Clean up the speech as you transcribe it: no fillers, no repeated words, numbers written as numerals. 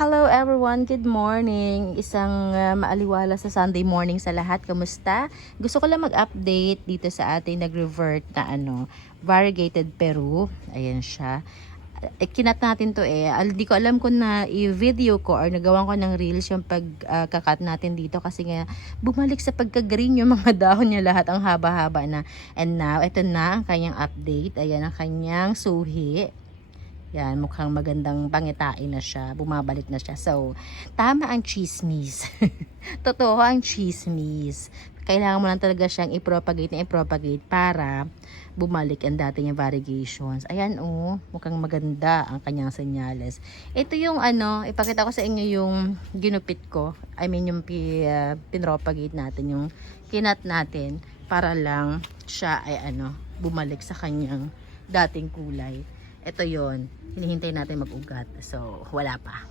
Hello everyone, good morning. Isang maaliwala sa Sunday morning sa lahat. Kamusta? Gusto ko lang mag-update dito sa ating nag-revert na variegated Peru. Ayan siya. Kinat natin to Hindi ko alam kung na i-video ko or nagawan ko ng reels yung pagkakat natin dito kasi nga bumalik sa pagka-green yung mga dahon niya lahat. Ang haba-haba na. And now, ito na ang kanyang update. Ayan ang kanyang suhi. Yan, mukhang magandang pangitain na siya. Bumabalik na siya. So, tama ang chismis. Totoo ang chismis. Kailangan mo lang talaga siyang i-propagate para bumalik ang dati niyang variegations. Ayan mukhang maganda ang kanyang senyales. Ito yung ipakita ko sa inyo yung ginupit ko. I mean yung pinropagate natin, yung kinat natin para lang siya ay bumalik sa kanyang dating kulay. Ito yon, hinihintay natin mag-ugat. So, wala pa.